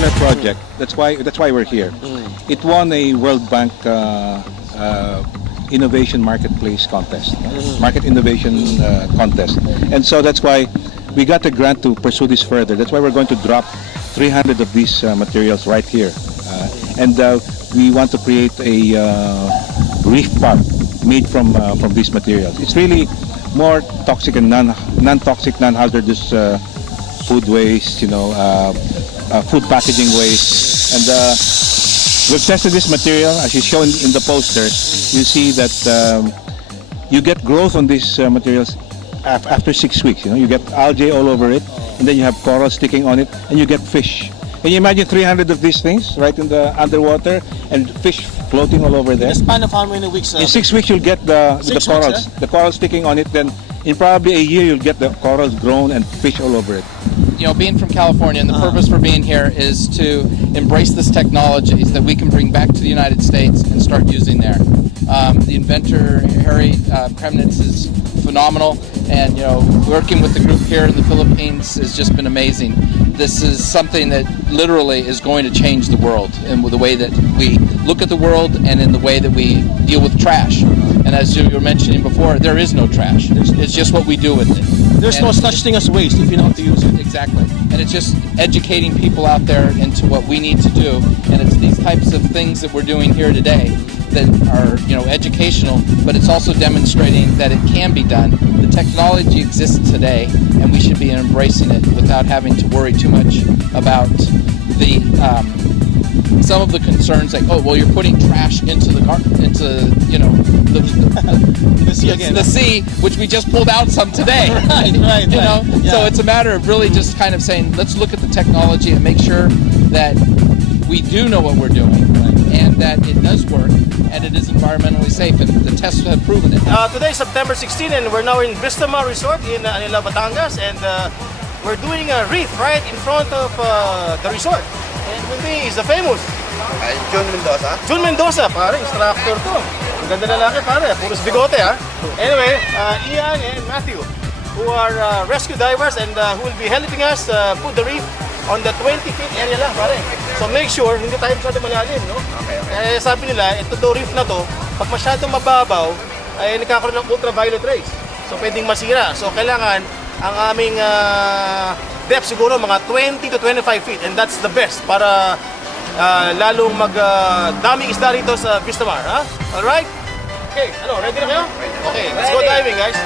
particular project, that's why we're here. It won a World Bank Innovation Marketplace contest, Market Innovation contest, and so that's why we got a grant to pursue this further. That's why we're going to drop 300 of these materials right here, and we want to create a reef park made from these materials. It's really more toxic and non-toxic, non-hazardous food waste, food packaging waste, and we've tested this material as is shown in the posters. You see that you get growth on these materials after 6 weeks. You get algae all over it, and then you have coral sticking on it, and you get fish. Can you imagine 300 of these things right in the underwater and fish floating all over there? In a span of how many weeks? In 6 weeks, you'll get the corals, the corals sticking on it. Then in probably a year, you'll get the corals grown and fish all over it. Being from California, and the purpose for being here is to embrace this technology that we can bring back to the United States and start using there. The inventor, Harry Kremnitz, is phenomenal, and working with the group here in the Philippines has just been amazing. This is something that literally is going to change the world in the way that we look at the world and in the way that we deal with trash. And as you were mentioning before, there is no trash. It's just what we do with it. There's no such thing as waste if you know how to use it. Exactly. And it's just educating people out there into what we need to do. And it's these types of things that we're doing here today that are, educational, but it's also demonstrating that it can be done. The technology exists today, and we should be embracing it without having to worry too much about the some of the concerns like, you're putting trash into the the sea again. The sea, which we just pulled out some today. right. Yeah. So it's a matter of really just kind of saying, let's look at the technology and make sure that we do know what we're doing, and that it does work, and it is environmentally safe, and the tests have proven it. Today is September 16, and we're now in Vistama Resort in Manila, Batangas, and we're doing a reef right in front of the resort. And with me is the famous Jun Mendoza. Jun Mendoza, pare, instructor to. Ang ganda lalaki, pare, puros bigote, ha. Anyway, Ian and Matthew, who are rescue divers and who will be helping us put the reef on the 20 feet area lang, pare. So make sure hindi tayo masyado malalim, no? Okay. Sabi nila, ito reef na to, pag masyadong mababaw, ay nagkakaroon ng ultraviolet rays. So pwedeng masira. So kailangan ang aming depth siguro mga 20 to 25 feet, and that's the best para lalong daming isda rito sa Vistamar, ha? Alright? Okay, ready na kayo? Okay, let's go diving, guys.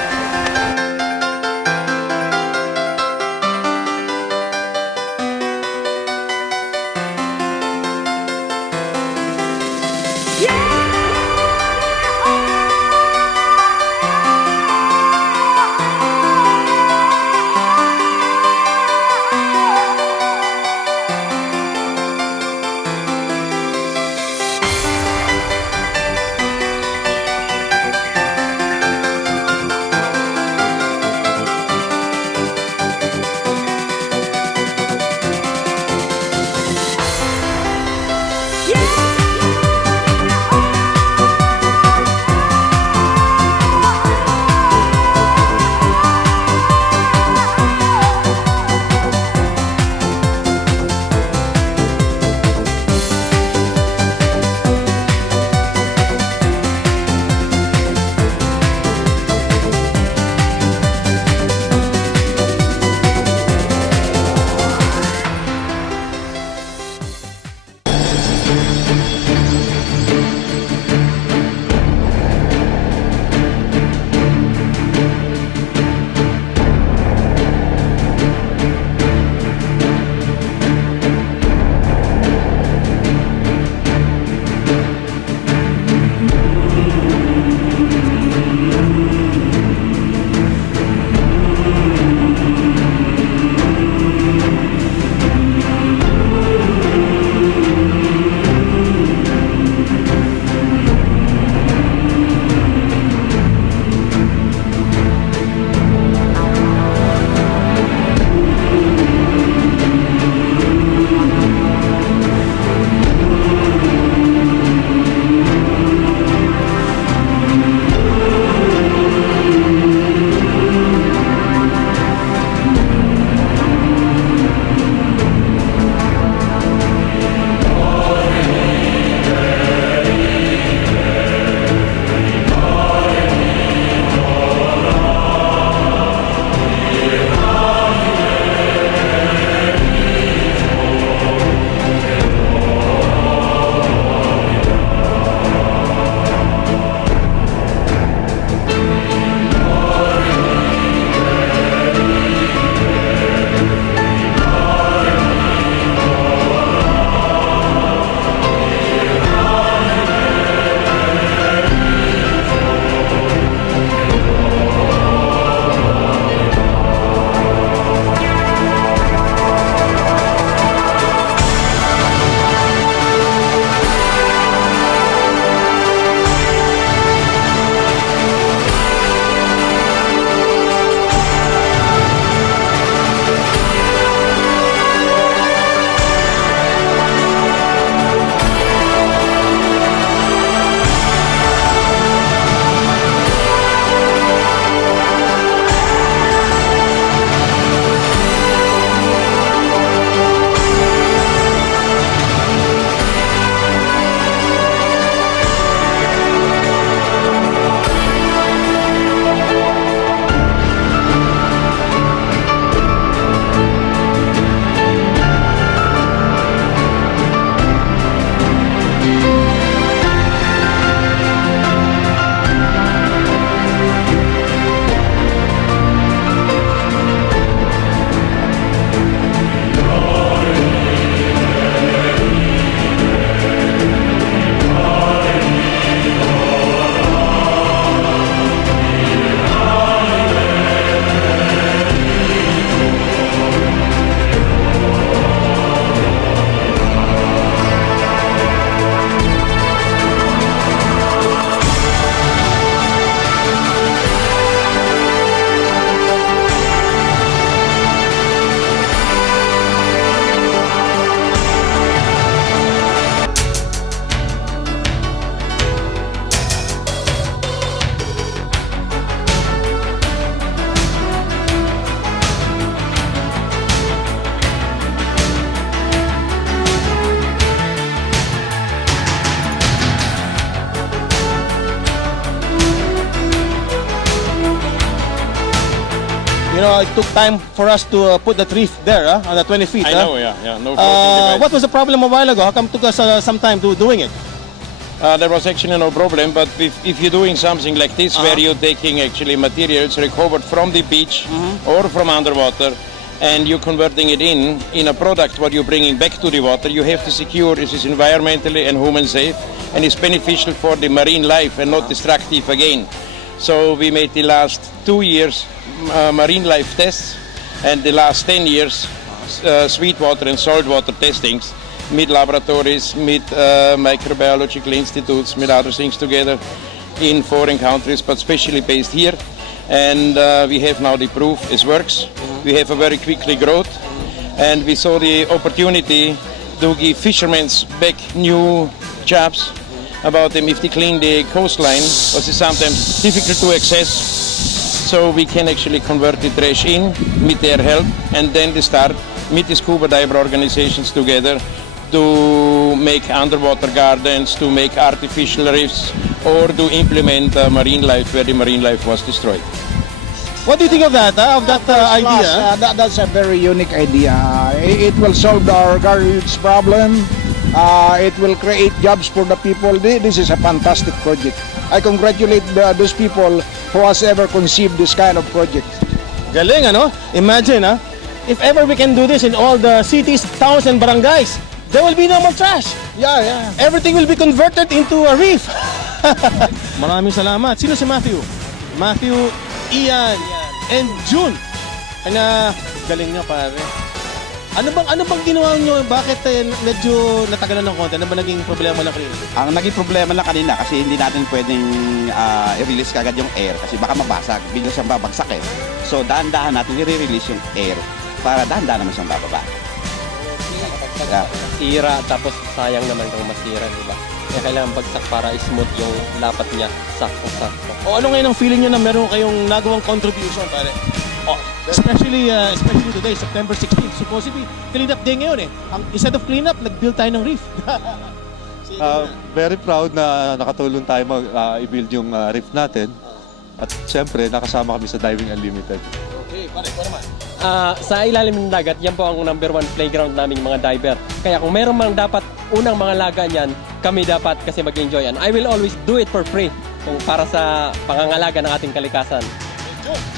know, it took time for us to put that reef there, on the 20 feet. I know, yeah, no floating device. What was the problem a while ago? How come it took us some time to doing it? There was actually no problem, but if you're doing something like this, where you're taking actually materials recovered from the beach or from underwater, and you're converting it in a product what you're bringing back to the water, you have to secure this is environmentally and human safe, and it's beneficial for the marine life and not destructive again. So we made the last 2 years marine life tests, and the last 10 years sweetwater and saltwater testings, with laboratories, with microbiological institutes, with other things together in foreign countries, but specially based here. And we have now the proof it works. We have a very quickly growth, and we saw the opportunity to give fishermen back new jobs about them if they clean the coastline, because it's sometimes difficult to access. So we can actually convert the trash in with their help, and then they start with the scuba diver organizations together to make underwater gardens, to make artificial reefs, or to implement marine life where the marine life was destroyed. What do you think of that, idea? That's a very unique idea. It will solve our garbage problem. It will create jobs for the people. This is a fantastic project. I congratulate those people who has ever conceived this kind of project. Galing, ano? Imagine, if ever we can do this in all the cities, towns, and barangays, there will be no more trash. Yeah. Everything will be converted into a reef. Maraming salamat. Sino si Matthew? Matthew, Ian, and June. Kanya, galing niya, pare. Ano bang ginawa niyo? Bakit medyo natagalan ng konti? Ano ba naging problema lang kanina? Ang naging problema lang kanina kasi hindi natin pwedeng i-release kagad yung air kasi baka mabasag, bigla siyang babagsak eh. So dahan-dahan natin i-release yung air para dahan-dahan naman siyang bababa. Sira, tapos sayang naman kung masira, di ba? Kaya kailangan bagsak para smooth yung lapat niya, sakto-sakto. O ano ngayon ang feeling niyo na meron kayong nagawang contribution, pare? Especially today, September 16th, supposedly clean up day ngayon eh. Instead of clean up, nag-build tayo ng reef. Very proud na nakatulong tayo i-build yung reef natin. At siyempre, nakasama kami sa Diving Unlimited. Okay, pare, ito naman. Sa ilalim ng dagat, yan po ang #1 playground naming mga diver. Kaya kung meron mang dapat unang mga laga niyan, kami dapat kasi mag-enjoy yan. I will always do it for free kung para sa pangangalaga ng ating kalikasan.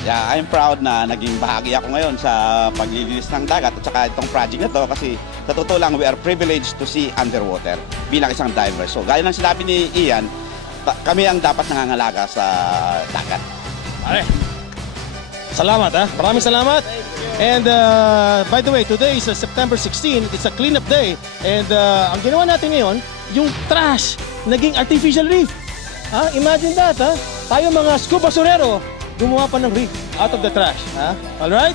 Yeah, I'm proud na naging bahagi ako ngayon sa paglilinis ng dagat at saka itong project na to kasi sa totoo lang, we are privileged to see underwater bilang isang diver. So gaya ng sinabi ni Ian, kami ang dapat nangangalaga sa dagat. Pare, salamat Maraming salamat. And by the way, today is September 16. It's a cleanup day. And ang ginawa natin ngayon, yung trash, naging artificial reef. Imagine that, Tayo mga scuba surero, gumawa pa ng reef out of the trash. Alright?